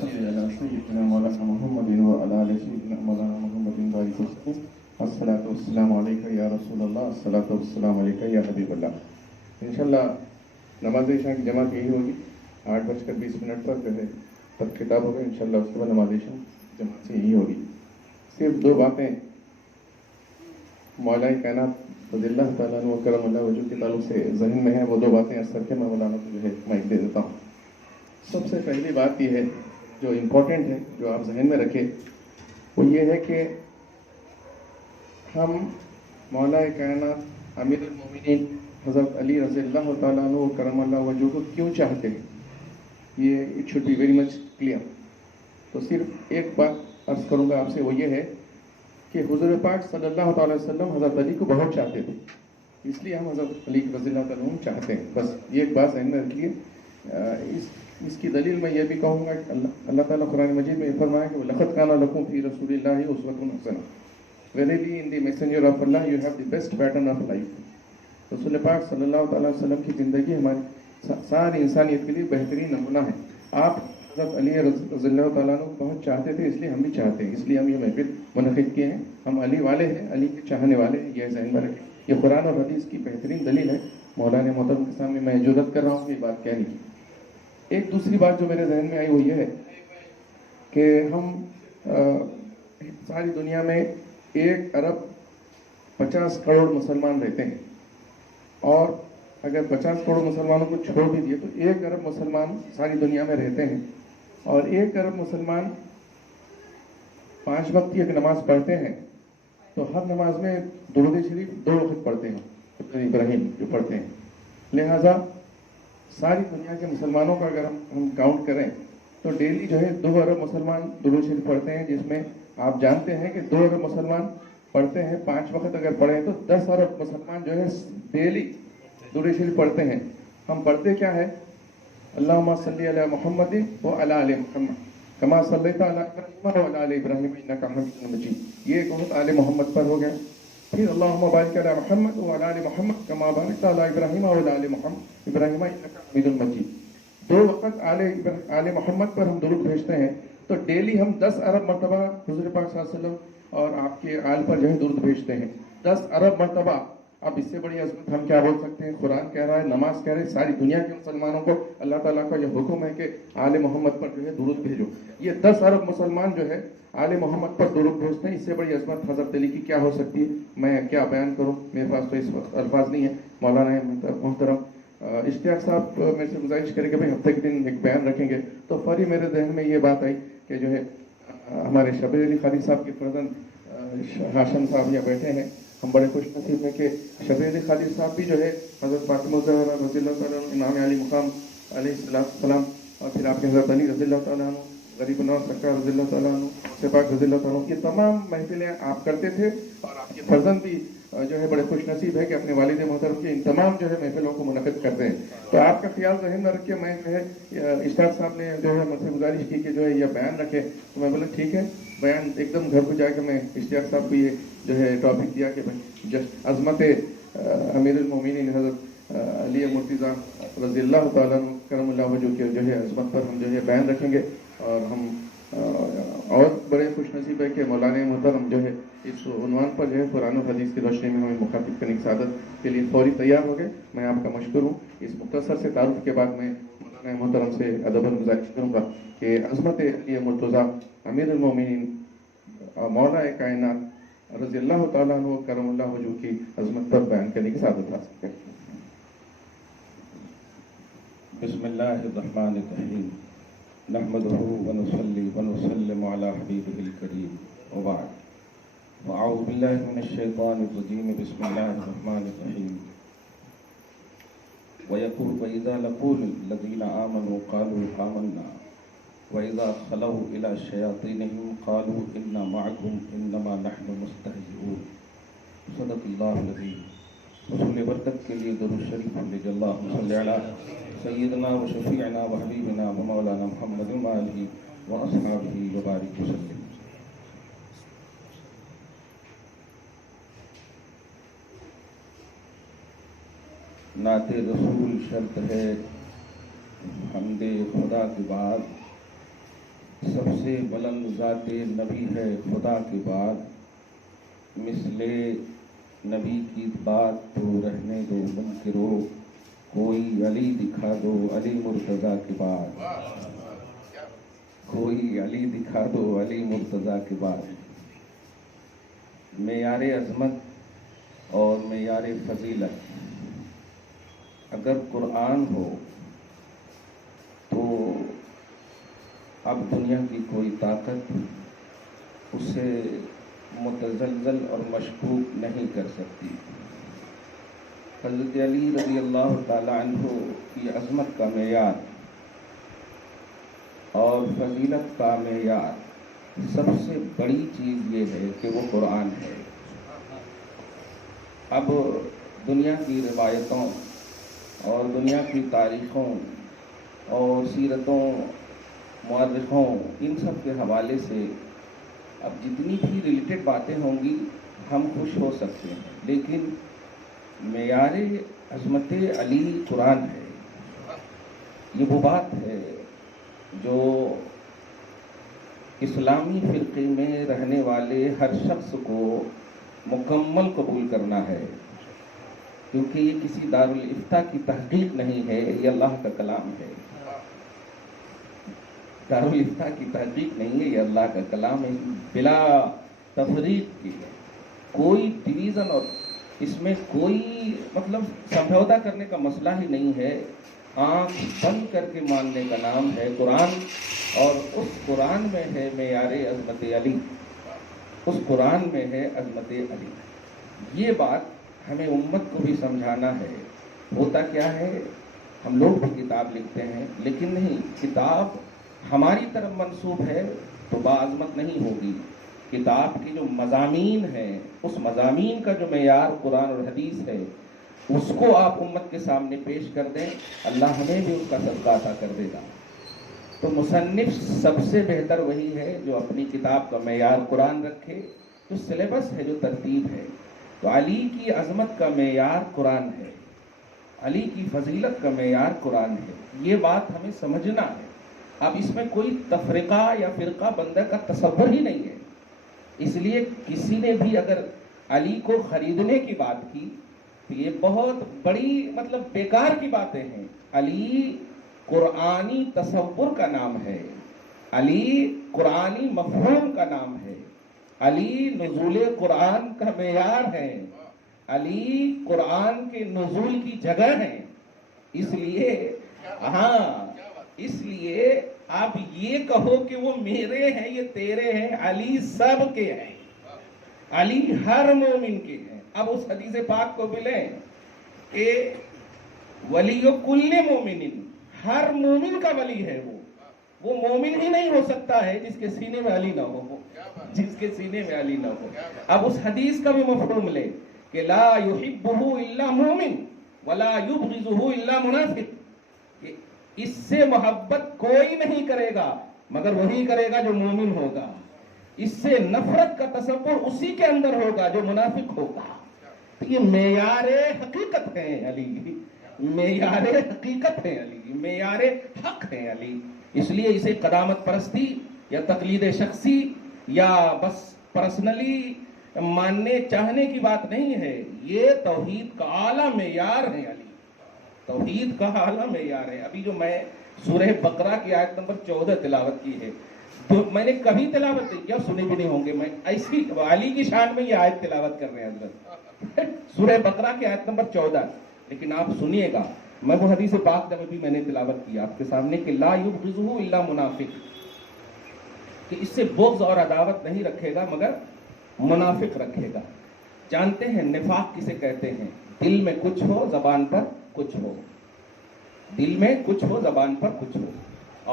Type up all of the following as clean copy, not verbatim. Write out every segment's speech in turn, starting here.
صل على سيدنا مولانا محمد وعلى آل سيدنا مولانا محمد بارك وسلم. الصلاۃ والسلام علیک یا رسول اللہ، الصلاۃ والسلام علیک یا حبیب اللہ. انشاءاللہ نماز عشاء کی جماعت یہی ہوگی 8:20 پر جو ہے تب خطاب ہوگا. انشاءاللہ اس کے بعد نماز عشاء جماعت سے یہی ہوگی. صرف دو باتیں مولا کائنات رضی اللہ تعالیٰ عنہ و کرم اللہ وجہ کے تعلق سے ذہن میں ہے. وہ دو باتیں عرض کر کے میں مولانا کو جو ہے مائک دے دیتا ہوں. سب سے پہلی بات یہ ہے جو امپورٹنٹ ہے، جو آپ ذہن میں رکھیں، وہ یہ ہے کہ ہم مولا کائنات امیر المومنین حضرت علی رضی اللہ تعالیٰ عنہ و کرم اللہ وجہ کو کیوں چاہتے ہیں. یہ it should be very much clear. تو صرف ایک بات عرض کروں گا آپ سے، وہ یہ ہے کہ حضور پاک صلی اللہ تعالی وسلم حضرت علی کو بہت چاہتے تھے، اس لیے ہم حضرت علی رضی اللہ تعالیٰ عنہ چاہتے ہیں. بس یہ ایک بات ذہن میں رکھیے. اس کی دلیل میں یہ بھی کہوں گا کہ اللہ تعالیٰ قرآن مجید میں فرمایا کہ لَقَدْ كَانَ لَكُمْ فِي رَسُولِ اللَّهِ أُسْوَةٌ حَسَنَةٌ. Verily in the messenger of Allah you have the best pattern of life. رسول پاک صلی اللہ تعالیٰ وسلم کی زندگی ہماری ساری انسانیت کے لیے بہترین نمونہ ہے. آپ حضرت علی رضی اللہ تعالیٰ عنہ بہت چاہتے تھے، اس لیے ہم بھی چاہتے ہیں، اس لیے ہم یہ محفل منعقد کیے ہیں. ہم علی والے ہیں، علی کے چاہنے والے ہیں، یہ ذہن میں رکھیں. یہ قرآن اور حدیث کی بہترین دلیل ہے. مولانا محترم کے سامنے میں جرات کر رہا ہوں کہ یہ بات کہنے کی. ایک دوسری بات جو میرے ذہن میں آئی وہ یہ ہے کہ ہم ساری دنیا میں 1.50 کروڑ مسلمان رہتے ہیں، اور اگر 50 کروڑ مسلمانوں کو چھوڑ بھی دیے تو 1 ارب مسلمان ساری دنیا میں رہتے ہیں. اور 1 ارب مسلمان 5 وقت کی ایک نماز پڑھتے ہیں تو ہر نماز میں درود شریف 2 وقت پڑھتے ہیں، ابراہیم جو پڑھتے ہیں. لہذا ساری دنیا کے مسلمانوں کا اگر ہم کاؤنٹ کریں تو ڈیلی جو ہے 2 ارب مسلمان درود شریف پڑھتے ہیں، جس میں آپ جانتے ہیں کہ 2 ارب مسلمان پڑھتے ہیں 5 وقت اگر پڑھیں تو 10 ارب مسلمان جو ہے ڈیلی درود شریف پڑھتے ہیں. ہم پڑھتے کیا ہے؟ اللہم صلی علی محمد و علی آل محمد کما صلیت علی ابراہیم و علی آل ابراہیم انک حمید مجید. یہ ایک وقت آل محمد پر ہو گیا. پھر اللہم بارک علی محمد و علی آل محمد کما بارکت علی ابراہیم و علی آل محمد ابراہیم انک حمید مجید. 2 وقت آل محمد پر ہم درود بھیجتے ہیں تو ڈیلی ہم 10 ارب مرتبہ حضور پاک صلی اللہ علیہ وسلم اور آپ کے آل پر جو ہے درود بھیجتے ہیں. 10 ارب مرتبہ. اب اس سے بڑی عظمت ہم کیا بول سکتے ہیں؟ قرآن کہہ رہا ہے، نماز کہہ رہے ہیں، ساری دنیا کے مسلمانوں کو اللہ تعالیٰ کا یہ حکم ہے کہ آل محمد پر جو ہے درود بھیجو. یہ 10 ارب مسلمان جو ہے آل محمد پر درود بھیجتے ہیں. اس سے بڑی عظمت حضرت علی کی کیا ہو سکتی ہے؟ میں کیا بیان کروں، میرے پاس تو اس وقت الفاظ نہیں ہے. مولانا محترم اشتیاق صاحب میرے سے گزارش کریں کہ بھائی ہفتے کے دن ایک بیان رکھیں گے. تو فوری میرے ذہن میں یہ بات آئی کہ جو ہے ہمارے شبیر علی خادی صاحب کے فرزند ہاشم صاحب یہاں بیٹھے ہیں. ہم بڑے خوش نصیب ہیں کہ شبیر علی خادی صاحب بھی جو ہے حضرت فاطمہ الزہرا رضی اللہ تعالیٰ عنہ، امام علی مقام علیہ السلام، اور پھر آپ کے حضرت علی رضی اللہ تعالیٰ عنہ، غریب نواز سرکار رضی اللہ تعالیٰ عنہ، پاک رضی اللہ تعالیٰ عنہ، یہ تمام محفلیں آپ کرتے تھے. اور آپ کے فرزند بھی جو ہے بڑے خوش نصیب ہے کہ اپنے والد محترم کے ان تمام جو ہے محفلوں کو منعقد کرتے ہیں. تو آپ کا خیال ذہن میں رکھ کے میں جو ہے اشتیاق صاحب نے جو ہے مجھ سے گزارش کی کہ جو ہے یہ بیان رکھے. تو میں بولا ٹھیک ہے، بیان ایک دم گھر کو جا کے میں اشتیاق صاحب کو یہ جو ہے ٹاپک دیا کہ بھائی عظمت امیر المومنین حضرت علی مرتضیٰ رضی اللہ تعالیٰ عنہ کرم اللہ وجہ کے جو ہے عظمت پر ہم جو ہے بیان رکھیں گے. اور ہم اور بڑے خوش نصیب ہے کہ مولانا محترم جو ہے اس عنوان پر جو ہے قرآن و حدیث کی روشنی میں ہمیں مخاطب کرنے کی سعادت کے لیے فوری تیار ہو گئے. میں آپ کا مشکور ہوں. اس مختصر سے تعارف کے بعد میں مولانا محترم سے ادباً گزارش کروں گا کہ عظمت علی مرتضیٰ امیر المومنین مولا کائنات رضی اللہ تعالیٰ عنہ کرم اللہ وجہ کی عظمت پر بیان کرنے کی سعادت حاصل کریں. بسم اللہ الرحمن الرحیم نحمده ونصلي ونسلم على حبيبه الكريم وبعد وأعوذ بالله من الشيطان الرجيم بسم الله الرحمن الرحيم وإذا لقوا الذين آمنوا قالوا آمنا وإذا خلوا إلى شياطينهم قالوا إنا معكم إنما نحن مستهزئون. صدق الله العظيم. رسول برکت کے لیے درود شریف پڑھ اللہم صلی علی سیدنا و شفیعنا و حبیبنا و مولانا محمد و آلہ و اصحابہ وبارک وسلم. نعت رسول شرط ہے حمد خدا کے بعد سب سے بلند ذات نبی ہے خدا کے بعد، مثل نبی کی بات تو رہنے دو منکرو، کوئی علی دکھا دو علی مرتضیٰ کے بعد، کوئی علی دکھا دو علی مرتضیٰ کے بعد۔ معیار عظمت اور معیار فضیلت اگر قرآن ہو تو اب دنیا کی کوئی طاقت اسے متزلزل اور مشکوک نہیں کر سکتی۔ حضرت علی رضی اللہ تعالی عنہ کی عظمت کا معیار اور فضیلت کا معیار سب سے بڑی چیز یہ ہے کہ وہ قرآن ہے۔ اب دنیا کی روایتوں اور دنیا کی تاریخوں اور سیرتوں، مورخوں، ان سب کے حوالے سے اب جتنی بھی ریلیٹڈ باتیں ہوں گی ہم خوش ہو سکتے ہیں، لیکن معیار عظمت علی قرآن ہے۔ یہ وہ بات ہے جو اسلامی فرقے میں رہنے والے ہر شخص کو مکمل قبول کرنا ہے، کیونکہ یہ کسی دارالافتاء کی تحقیق نہیں ہے، یہ اللہ کا کلام ہے۔ دارالافتاء کی تحقیق نہیں ہے، یہ اللہ کا کلام ہے، بلا تفریق کی ہے، کوئی ڈویژن اور اس میں کوئی سمجھوتا کرنے کا مسئلہ ہی نہیں ہے۔ آنکھ بند کر کے ماننے کا نام ہے قرآن، اور اس قرآن میں ہے معیار عظمت علی، اس قرآن میں ہے عظمت علی۔ یہ بات ہمیں امت کو بھی سمجھانا ہے۔ ہوتا کیا ہے، ہم لوگ بھی کتاب لکھتے ہیں، لیکن نہیں، کتاب ہماری طرف منسوب ہے تو باعظمت نہیں ہوگی۔ کتاب کی جو مضامین ہیں، اس مضامین کا جو معیار قرآن اور حدیث ہے، اس کو آپ امت کے سامنے پیش کر دیں، اللہ ہمیں بھی اس کا صدقہ عطا کر دے گا۔ تو مصنف سب سے بہتر وہی ہے جو اپنی کتاب کا معیار قرآن رکھے، جو سلیبس ہے، جو ترتیب ہے۔ تو علی کی عظمت کا معیار قرآن ہے، علی کی فضیلت کا معیار قرآن ہے، یہ بات ہمیں سمجھنا ہے۔ اب اس میں کوئی تفرقہ یا فرقہ بندہ کا تصور ہی نہیں ہے۔ اس لیے کسی نے بھی اگر علی کو خریدنے کی بات کی تو یہ بہت بڑی بیکار کی باتیں ہیں۔ علی قرآنی تصور کا نام ہے، علی قرآنی مفہوم کا نام ہے، علی نزول قرآن کا معیار ہے، علی قرآن کے نزول کی جگہ ہے۔ اس لیے آپ یہ کہو کہ وہ میرے ہیں، یہ تیرے ہیں، علی سب کے ہیں، علی ہر مومن کے ہیں۔ اب اس حدیث پاک کو ملیں کہ ولی کل مومن، ہر مومن کا ولی ہے۔ وہ مومن ہی نہیں ہو سکتا ہے جس کے سینے میں علی نہ ہو، جس کے سینے میں علی نہ ہو۔ اب اس حدیث کا بھی مفہوم لے کہ لا یحبہ الا مومن ولا یبغضہ الا منافق، اس سے محبت کوئی نہیں کرے گا مگر وہی کرے گا جو مومن ہوگا، اس سے نفرت کا تصور اسی کے اندر ہوگا جو منافق ہوگا۔ یہ معیار حقیقت ہے علی، معیار حقیقت ہے علی، معیار حق ہے علی۔ اس لیے اسے قدامت پرستی یا تقلید شخصی یا بس پرسنلی ماننے چاہنے کی بات نہیں ہے، یہ توحید کا اعلیٰ معیار ہے علی، توحید کا اعلیٰ معیار ہے۔ ابھی جو میں سورہ بقرہ کی آیت نمبر 14 تلاوت کی ہے، تو میں نے کبھی تلاوت نہیں کیا، سنے بھی نہیں ہوں گے، میں ایسی علی کی شان میں یہ آیت تلاوت کر رہے ہیں حضرت، سورہ بقرہ کی آیت نمبر 14۔ لیکن آپ سنیے گا، میں وہ حدیث پاک جب بھی میں نے تلاوت کی آپ کے سامنے کہ لا یبغضہ الا منافق، کہ اس سے بغض اور عداوت نہیں رکھے گا مگر منافق رکھے گا۔ جانتے ہیں نفاق کسے کہتے ہیں؟ دل میں کچھ ہو زبان پر کچھ ہو، دل میں کچھ ہو زبان پر کچھ ہو،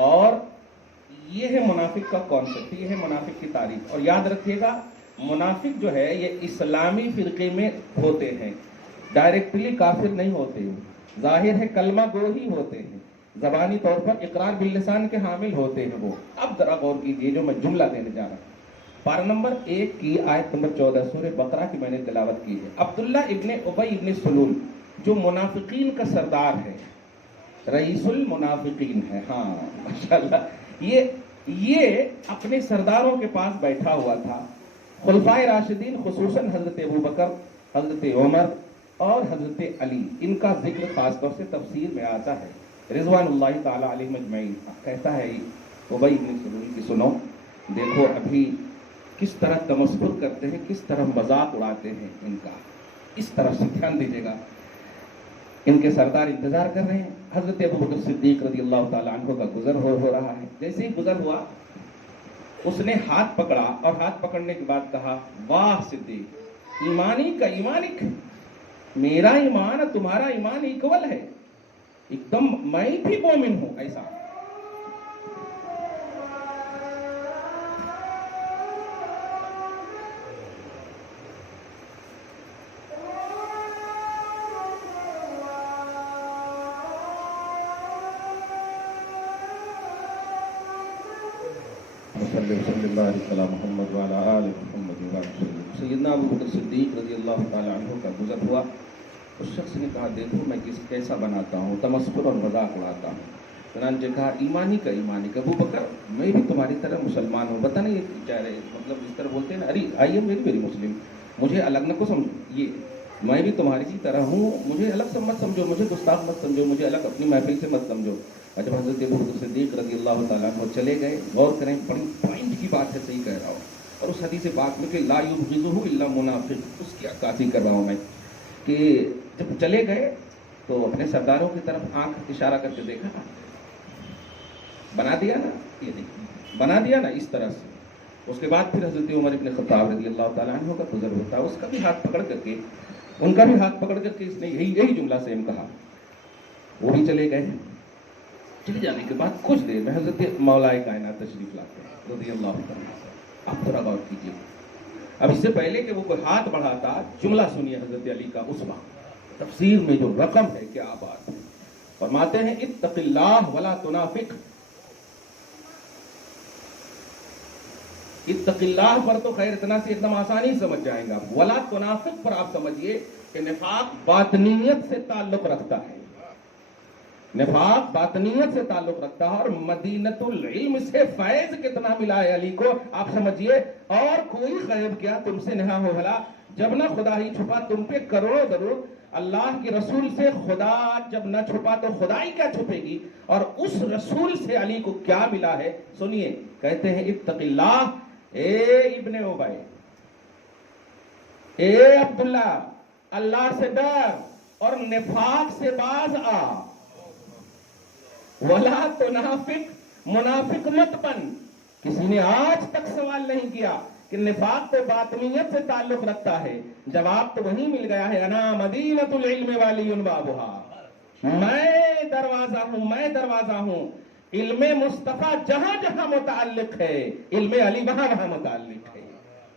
اور یہ ہے منافق کا کانسیپٹ، یہ ہے منافق کی تعریف۔ اور یاد رکھیے گا منافق جو ہے یہ اسلامی فرقے میں ہوتے ہیں، ڈائریکٹلی کافر نہیں ہوتے، ظاہر ہے کلمہ گو ہی ہوتے ہیں، زبانی طور پر اقرار باللسان کے حامل ہوتے ہیں وہ۔ اب ذرا غور کیجئے جو میں جملہ دینے جا رہا ہوں، پارہ نمبر 1 کی آیت نمبر 14 سورہ بقرہ کی میں نے تلاوت کی ہے۔ عبداللہ ابن ابی ابن سلول جو منافقین کا سردار ہے، رئیس المنافقین ہے، ہاں ماشاءاللہ، یہ یہ اپنے سرداروں کے پاس بیٹھا ہوا تھا. خلفائے راشدین خصوصاً حضرت ابوبکر، حضرت عمر اور حضرت علی، ان کا ذکر خاص طور سے تفسیر میں آتا ہے رضوان اللہ تعالی علیہم اجمعین. کہتا ہے ابی بن سلول کی سنو، دیکھو ابھی کس طرح تمسخر کرتے ہیں، کس طرح مذاق اڑاتے ہیں ان کا، اس طرف سے دھیان دیجیے گا. ان کے سردار انتظار کر رہے ہیں. حضرت ابوبکر صدیق رضی اللہ تعالیٰ عنہ کا گزر ہو رہا ہے. جیسے ہی گزر ہوا، اس نے ہاتھ پکڑا اور ہاتھ پکڑنے کے بعد کہا، واہ صدیق، ایمانی کا ایمانک، میرا ایمان اور تمہارا ایمان ایکول ہے، ایک دم میں بھی مومن ہوں. ایسا صلی اللہ علیہ محمد وعلی آل محمد وسلم. سیدنا ابوبکر صدیق رضی اللہ تعالی عنہ کا گزر ہوا. اس شخص نے کہا، دیکھو میں کیسا بناتا ہوں، تمسخر اور مذاق اڑاتا ہوں. چنانچہ کہا، ایمانی کا ایمانی، ابوبکر میں بھی تمہاری طرح مسلمان ہوں. پتہ نہیں کیا رہے، مطلب اس طرح بولتے ہیں نا، ارے آئی ایم ویری مسلم، مجھے الگ نہ کو سمجھو، یہ میں بھی تمہاری کی طرح ہوں، مجھے الگ مت سمجھو، مجھے گستاخ مت سمجھو، مجھے الگ اپنی محفل سے مت سمجھو. جب حضرت ابوبکر صدیق رضی اللہ تعالیٰ عنہ چلے گئے، غور کریں، بڑی پوائنٹ کی بات ہے، صحیح کہہ رہا ہوں. اور اس حدیث پاک میں کہ لا یبغضہ الا منافق، اس کی عکاسی کر رہا ہوں میں، کہ جب چلے گئے تو اپنے سرداروں کی طرف آنکھ اشارہ کر کے دیکھا، بنا دیا نا، یہ نہیں بنا دیا نا، اس طرح سے. اس کے بعد پھر حضرت عمر ابن خطاب رضی اللہ تعالیٰ عنہ کا گزر ہوتا، اس کا بھی ہاتھ پکڑ کر کے، ان کا بھی ہاتھ پکڑ کر کے اس نے یہی جملہ سیم کہا. وہ بھی چلے گئے. چلے جانے کے بعد کچھ دیر میں حضرت مولا کائنات تشریف لاتے ہیں رضی اللہ تعالیٰ. آپ تھوڑا غور کیجیے. اب اس سے پہلے کہ وہ کوئی ہاتھ بڑھاتا، جملہ سنیے حضرت علی کا اس وقت، تفسیر میں جو رقم ہے، کیا بات ہے. فرماتے ہیں، اتق اللہ ولا تنافق. اتق اللہ پر تو خیر اتنا سے ایک دم آسانی سمجھ جائیں گا. ولا تنافق پر آپ سمجھیے کہ نفاق باطنیت سے تعلق رکھتا ہے. نفاق باطنیت سے تعلق رکھتا ہے. اور مدینۃ العلم سے فیض کتنا ملا ہے علی کو، آپ سمجھیے. اور کوئی غیب کیا تم سے نہ ہو بھلا، جب نہ خدا ہی چھپا تم پہ کروڑوں درود. اللہ کے رسول سے خدا جب نہ چھپا تو خدا ہی کیا چھپے گی. اور اس رسول سے علی کو کیا ملا ہے، سنیے. کہتے ہیں، اتق اللہ، اے ابن ابی، اے عبداللہ، اللہ سے ڈر اور نفاق سے باز آ. ولا تنافق، منافق مت بن. کسی نے آج تک سوال نہیں کیا کہ نفاق تو باطنیت سے تعلق رکھتا ہے. جواب تو وہی مل گیا ہے، انا مدینۃ العلم والی بابھا، میں دروازہ ہوں، میں دروازہ ہوں. علم مصطفیٰ جہاں جہاں متعلق ہے، علم علی وہاں وہاں متعلق ہے.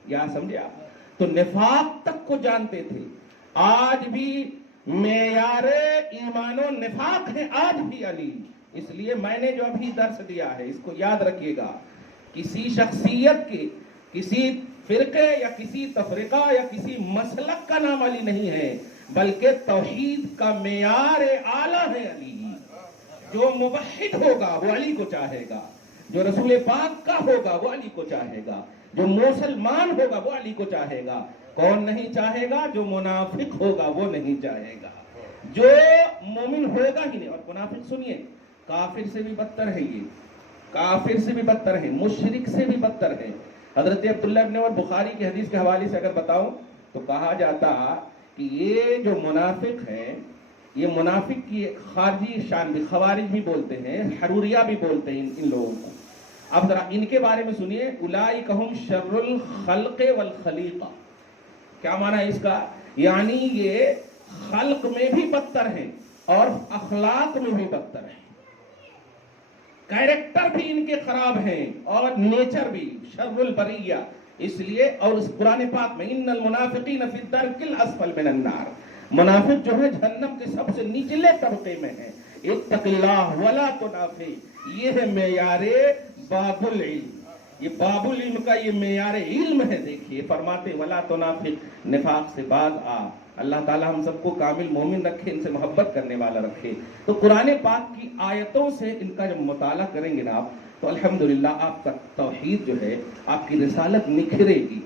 یا سمجھے آپ؟ تو نفاق تک کو جانتے تھے. آج بھی معیار ایمان و نفاق ہے آج بھی علی. اس لیے میں نے جو ابھی درس دیا ہے، اس کو یاد رکھیے گا. کسی شخصیت کے، کسی فرقے یا کسی تفرقہ یا کسی مسلک کا نام علی نہیں ہے، بلکہ توحید کا معیار اعلیٰ ہے علی. جو موحد ہوگا وہ علی کو چاہے گا، جو رسول پاک کا ہوگا وہ علی کو چاہے گا، جو مسلمان ہوگا وہ علی کو چاہے گا. کون نہیں چاہے گا؟ جو منافق ہوگا وہ نہیں چاہے گا، جو مومن ہوگا ہی نہیں. اور منافق سنیے، کافر سے بھی بدتر ہے، یہ کافر سے بھی بدتر ہے، مشرک سے بھی بدتر ہے. حضرت عبداللہ ابن عمر بخاری کی حدیث کے حوالے سے اگر بتاؤں تو کہا جاتا کہ یہ جو منافق ہے، یہ منافق کی خارجی شان بھی، خوارج بھی بولتے ہیں، حروریہ بھی بولتے ہیں ان لوگوں کو. اب ذرا ان کے بارے میں سنیے. اولئک ہم شر الخلق والخلیقہ. کیا معنی ہے اس کا؟ یعنی یہ خلق میں بھی بدتر ہیں اور اخلاق میں بھی بدتر ہیں. کیریکٹر بھی ان کے خراب ہیں اور نیچر بھی شر البریہ. اس لیے اور اس قرآن پاک میں ان المنافقین فی الدرک الاسفل من النار، منافق جو ہے جہنم کے سب سے نچلے طبقے میں ہیں. اتق اللہ ولا تنافق، یہ ہے معیار باب العلم. یہ باب العلم کا یہ معیار علم ہے. دیکھیے فرماتے ولا تنافق، نفاق سے باز آ. اللہ تعالی ہم سب کو کامل مومن رکھے، ان سے محبت کرنے والا رکھے. تو قرآن پاک کی آیتوں سے ان کا جب مطالعہ کریں گے نا آپ، تو الحمدللہ آپ کا توحید جو ہے، آپ کی رسالت نکھرے گی.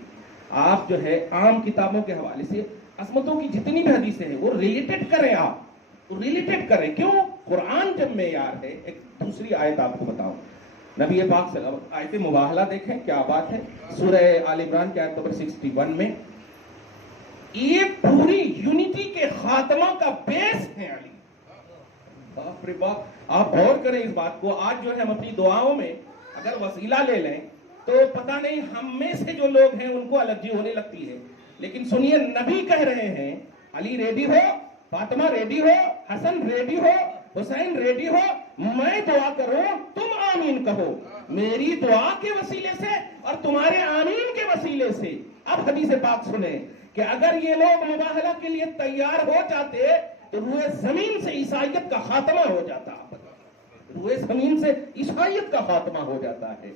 آپ جو ہے عام کتابوں کے حوالے سے عصمتوں کی جتنی بھی حدیثیں ہیں وہ ریلیٹڈ کریں، آپ ریلیٹڈ کریں. کیوں؟ قرآن جب معیار ہے. ایک دوسری آیت آپ کو بتاؤں، نبی پاک صلی اللہ علیہ وسلم، آیت مباہلہ دیکھیں کیا بات ہے. سورہ آل عمران کی آیت نمبر 61 میں یہ پوری یونٹی کے خاتمہ کا بیس ہے علی. باپ رے باپ، آپ غور کریں اس بات کو. آج جو ہے ہم اپنی دعاؤں میں اگر وسیلہ لے لیں تو پتہ نہیں ہم میں سے جو لوگ ہیں ان کو الرجی ہونے لگتی ہے. لیکن سنیے، نبی کہہ رہے ہیں علی ریڈی ہو، فاطمہ ریڈی ہو، حسن ریڈی ہو، حسین ریڈی ہو، میں دعا کروں تم آمین کہو. میری دعا کے وسیلے سے اور تمہارے آمین کے وسیلے سے. اب حدیث پاک سنیں کہ اگر یہ لوگ مباہلہ کے لیے تیار ہو جاتے تو روئے زمین سے عیسائیت کا خاتمہ ہو جاتا. روئے زمین سے عیسائیت کا خاتمہ ہو جاتا ہے.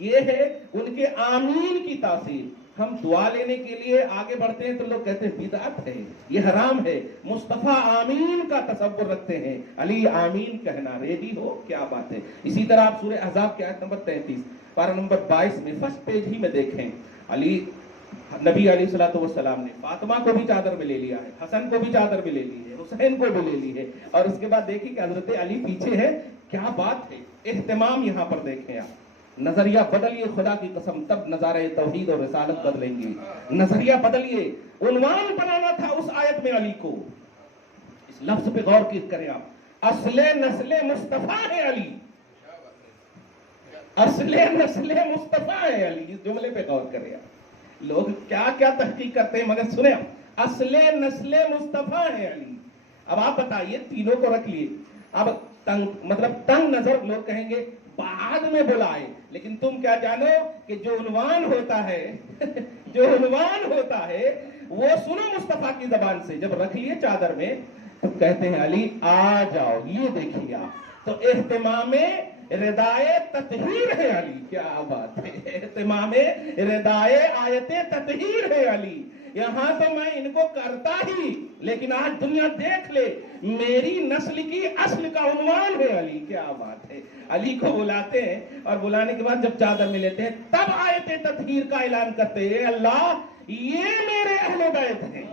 یہ ہے ان کے آمین کی تاثیر. ہم دعا لینے کے لیے آگے بڑھتے ہیں تو لوگ کہتے ہیں بدعت ہے، یہ حرام ہے. مصطفیٰ آمین کا تصور رکھتے ہیں. علی آمین کہنا ریڈی ہو، کیا بات ہے. اسی طرح آپ سورہ احزاب کی آیت نمبر 33 پارہ نمبر 22 میں فرسٹ پیج ہی میں دیکھیں. علی نبی علیہ الصلوۃ والسلام نے فاطمہ کو بھی چادر میں لے لیا ہے، حسن کو بھی چادر میں لے لی ہے، حسین کو بھی لے لی ہے. اور اس کے بعد دیکھیں کہ حضرت علی پیچھے ہے. کیا بات ہے. اہتمام یہاں پر دیکھیں آپ. نظریہ بدلیے، خدا کی قسم تب نظارہ توحید اور رسالت بدلیں گے. نظریہ بدلیے. عنوان بنانا تھا اس آیت میں علی کو. اس لفظ پہ غور کریں آپ. اصل نسل مصطفیٰ ہے علی. اصل نسل مصطفیٰ ہے علی. اس جملے پہ غور کریں آپ. لوگ کیا کیا تحقیق کرتے ہیں مگر سنیں آپ. اصل نسل مصطفیٰ ہے علی. اب آپ بتائیے، تینوں کو رکھ لیے. اب تنگ نظر لوگ کہیں گے بعد میں بلائے، لیکن تم کیا جانو کہ جو عنوان ہوتا ہے وہ سنو مصطفیٰ کی زبان سے. جب رکھ لیے چادر میں تو کہتے ہیں علی آ جاؤ. یہ دیکھیے آپ، تو اہتمام ردائے تطہیر ہے علی. کیا بات ہے. اہتمام ردائے آیت تطہیر ہے علی. یہاں تو میں ان کو کرتا ہی، لیکن آج دنیا دیکھ لے میری نسل کی اصل کا عنوان ہے علی. کیا بات ہے. علی کو بلاتے ہیں اور بلانے کے بعد جب چادر میں لیتے ہیں تب آیت تطہیر کا اعلان کرتے ہیں. اللہ یہ میرے اہل بیت ہیں،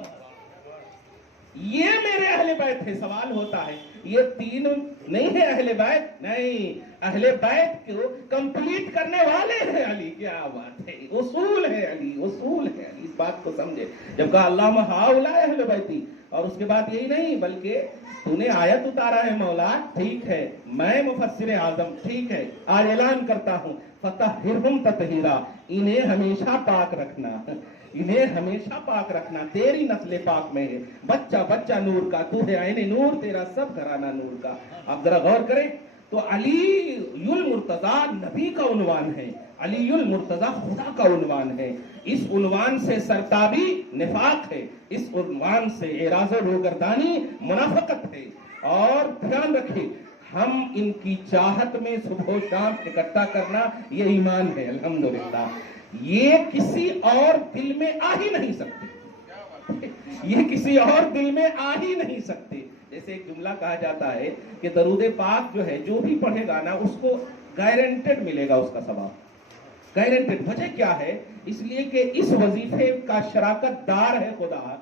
یہ میرے اہل بیت ہے. سوال ہوتا ہے یہ تین نہیں ہے اہل بیت؟ نہیں، اہل بیت کو کمپلیٹ کرنے والے ہیں علی. کیا بات ہے. اصول ہے علی، اصول ہے علی. اس بات کو سمجھے. جب کہا اللہم ہؤلاء اہل بیتی، اور اس کے بعد یہی نہیں بلکہ تو نے آیت اتارا ہے مولا، ٹھیک ہے، میں مفسر اعظم، ٹھیک ہے، آج اعلان کرتا ہوں فطہرہم تطہیرا. انہیں ہمیشہ پاک رکھنا، انہیں ہمیشہ پاک رکھنا. تیری نسل پاک میں ہے. بچہ بچہ نور کا، تو ہے عین نور، تیرا سب گھرانہ نور کا. آپ ذرا غور کریں تو علی المرتضیٰ نبی کا عنوان ہے. علی المرتضیٰ خدا کا عنوان ہے. اس عنوان سے سرتابی نفاق ہے. اس عنوان سے اعراض و روگردانی منافقت ہے. اور دھیان رکھیں، ہم ان کی چاہت میں صبح و شام اکٹھا کرنا یہ ایمان ہے. الحمدللہ یہ کسی اور دل میں آ ہی نہیں سکتے. یہ کسی اور دل میں آ ہی نہیں سکتے. جیسے ایک جملہ کہا جاتا ہے کہ درود پاک جو ہے جو بھی پڑھے گا نا اس کو گارنٹیڈ ملے گا اس کا ثواب. گارنٹیڈ. وجہ کیا ہے؟ اس لیے کہ اس وظیفے کا شراکت دار ہے خدا.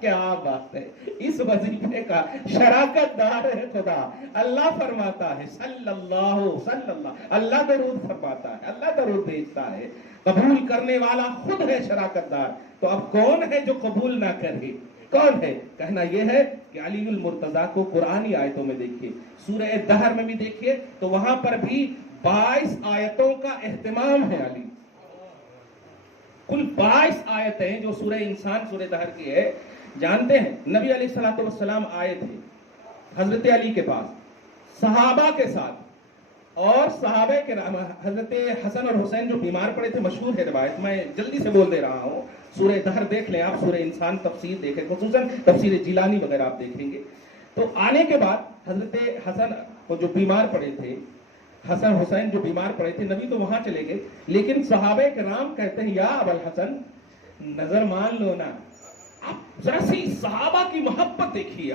کیا بات ہے. اس وظیفے کا شراکت دار ہے خدا. اللہ فرماتا ہے صلی اللہ، اللہ درود فرماتا ہے، اللہ درود بھیجتا ہے. قبول کرنے والا خود ہے شراکت دار. تو اب کون ہے جو قبول نہ کرے؟ کون ہے؟ کہنا یہ ہے کہ علی المرتضیٰ کو قرآنی آیتوں میں دیکھیے، سورہ دہر میں بھی دیکھیے تو وہاں پر بھی 22 آیتوں کا اہتمام ہے. علی کل 22 آیتیں جو سورہ انسان سورہ دہر کی ہے. جانتے ہیں نبی علیہ الصلوۃ والسلام آئے تھے حضرت علی کے پاس صحابہ کے ساتھ، اور صحابہ کے حضرت حسن اور حسین جو بیمار پڑے تھے. مشہور ہے روایت، میں جلدی سے بول دے رہا ہوں. سورہ دہر دیکھ لیں آپ، سورہ انسان تفسیر دیکھیں، خصوصاً تفسیر جیلانی وغیرہ آپ دیکھیں گے. تو آنے کے بعد حضرت حسن جو بیمار پڑے تھے، حسن حسین جو بیمار پڑے تھے، نبی تو وہاں چلے گئے، لیکن صحابہ کرام کہتے ہیں یا ابو الحسن نظر مان لو نا. آپ ذرا سی صحابہ کی محبت دیکھیے.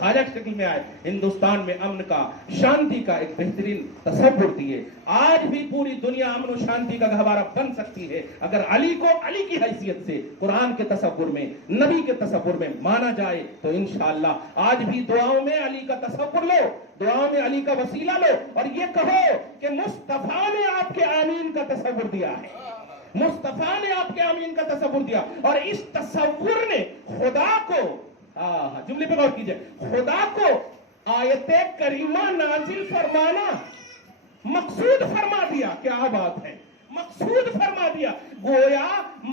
خواجہ کی شکل میں آئے، ہندوستان میں امن کا، شانتی کا ایک بہترین تصور دیے۔ آج بھی پوری دنیا امن و شانتی کا گہوارہ بن سکتی ہے اگر علی کو علی کی حیثیت سے قرآن کے تصور میں، نبی کے تصور میں مانا جائے تو انشاءاللہ آج بھی دعاؤں میں علی کا تصور لو، دعاؤں میں علی کا وسیلہ لو، اور یہ کہو کہ مصطفیٰ نے آپ کے آمین کا تصور دیا ہے، مصطفیٰ نے آپ کے آمین کا تصور دیا، اور اس تصور نے خدا کو، جملے پہ غور کیجئے، خدا کو آیت کریمہ نازل فرمانا مقصود فرما دیا۔ کیا بات ہے، مقصود فرما دیا، گویا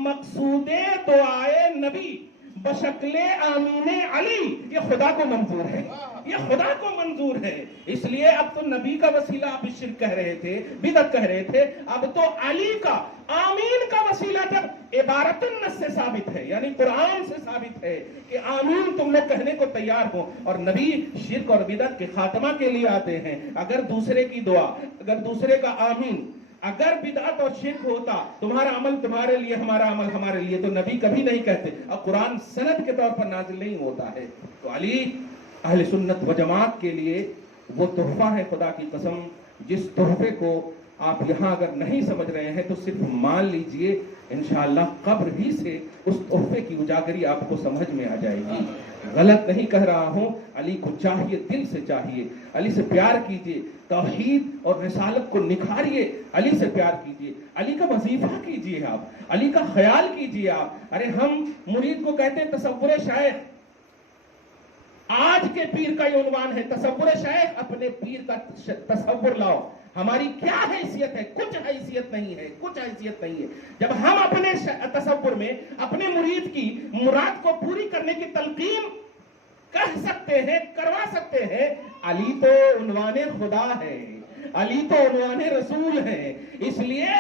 مقصود دعائے نبی بشکل آمین علی یہ خدا کو منظور ہے، یہ خدا کو منظور ہے۔ اس لیے اب تو نبی کا وسیلہ آپ شرک کہہ رہے تھے، بدعت کہہ رہے تھے، اب تو علی کا آمین کا وسیلہ جب عبارت النص سے ثابت ہے، یعنی قرآن سے ثابت ہے کہ آمین تم لوگ کہنے کو تیار ہو، اور نبی شرک اور بدعت کے خاتمہ کے لیے آتے ہیں۔ اگر دوسرے کی دعا، اگر دوسرے کا آمین، اگر بدعت اور شرک ہوتا، تمہارا عمل تمہارے لیے، ہمارا عمل ہمارے لیے، تو نبی کبھی نہیں کہتے، اب قرآن سند کے طور پر نازل نہیں ہوتا ہے۔ تو علی اہل سنت و جماعت کے لیے وہ تحفہ ہے، خدا کی قسم، جس تحفے کو آپ یہاں اگر نہیں سمجھ رہے ہیں تو صرف مان لیجئے، انشاءاللہ قبر ہی سے اس تحفے کی اجاگری آپ کو سمجھ میں آ جائے گی۔ غلط نہیں کہہ رہا ہوں، علی کو چاہیے، دل سے چاہیے، علی سے پیار کیجئے، توحید اور رسالت کو نکھاریے، علی سے پیار کیجئے، علی کا وظیفہ کیجئے، آپ علی کا خیال کیجئے۔ آپ ارے ہم مرید کو کہتے ہیں تصور شیخ، آج کے پیر کا یہ عنوان ہے، تصور شیخ، اپنے پیر کا تصور لاؤ۔ ہماری کیا حیثیت ہے؟ کچھ حیثیت نہیں ہے، کچھ حیثیت نہیں ہے۔ جب ہم اپنے تصور میں اپنے مرید کی مراد کو پوری کرنے کی تلقین کہہ سکتے ہیں، کروا سکتے ہیں، علی تو عنوان خدا ہے، علی تو عنوان رسول ہے۔ اس لیے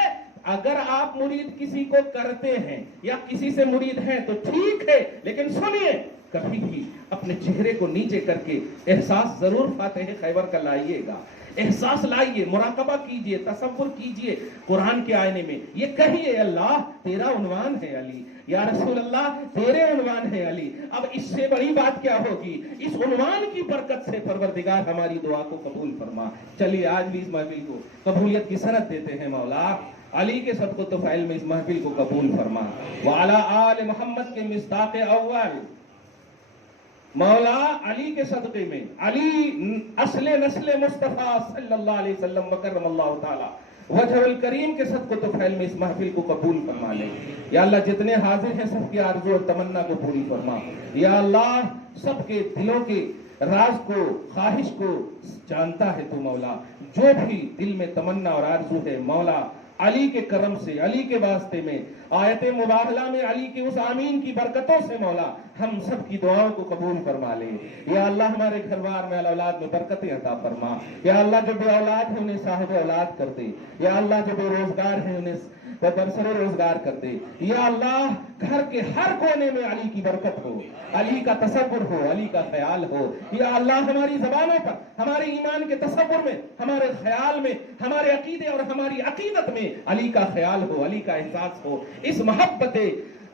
اگر آپ مرید کسی کو کرتے ہیں یا کسی سے مرید ہیں تو ٹھیک ہے، لیکن سنیے، کبھی بھی اپنے چہرے کو نیچے کر کے احساس ضرور فاتح خیبر کا لائیے گا، احساس لائیے، مراقبہ کیجئے، تصور کیجئے قرآن کے آئینے میں، یہ کہیے اللہ تیرا عنوان ہے علی، یا رسول اللہ تیرے عنوان ہے علی۔ اب اس سے بڑی بات کیا ہوگی؟ اس عنوان کی برکت سے پروردگار ہماری دعا کو قبول فرما۔ چلیے آج بھی اس محفل کو قبولیت کی سند دیتے ہیں، مولا علی کے صدقہ طفیل میں اس محفل کو قبول فرما۔ وعلی آل محمد کے مصداق اول، مولا علی کے صدقے میں، علی اصل نسل مصطفیٰ صلی اللہ علیہ وسلم وکرم اللہ تعالی وجہ الکریم کے صدقہ طفیل میں اس محفل کو قبول فرما لے۔ یا اللہ جتنے حاضر ہیں سب کی آرزو اور تمنا کو پوری فرما۔ یا اللہ سب کے دلوں کے راز کو، خواہش کو جانتا ہے تو مولا، جو بھی دل میں تمنا اور آرزو ہے مولا علی کے کرم سے، علی کے واسطے میں، آیت مبارکہ میں علی کی اس آمین کی برکتوں سے مولا ہم سب کی دعاؤں کو قبول فرما لے۔ یا اللہ ہمارے گھر بار میں اولاد میں برکتیں عطا فرما۔ یا اللہ جو بے اولاد ہیں انہیں صاحب اولاد کر دے۔ یا اللہ جو بے روزگار ہیں انہیں برسر روزگار کر دے۔ یا اللہ گھر کے ہر کونے میں علی کی برکت ہو، علی کا تصور ہو، علی کا خیال ہو۔ یا اللہ ہماری زبانوں پر، ہمارے ایمان کے تصور میں، ہمارے خیال میں، ہمارے عقیدے اور ہماری عقیدت میں علی کا خیال ہو، علی کا احساس ہو۔ اس محبت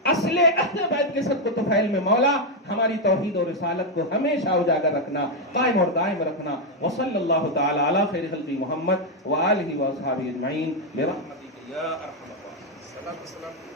اصل اہل بیت کے صدقہ طفیل میں مولا ہماری توحید اور رسالت کو ہمیشہ اجاگر رکھنا، قائم اور دائم رکھنا۔ وصلی اللہ تعالی علی خیر خلق محمد وآلہ واصحابہ اجمعین برحمتک یا ارحم الراحمین۔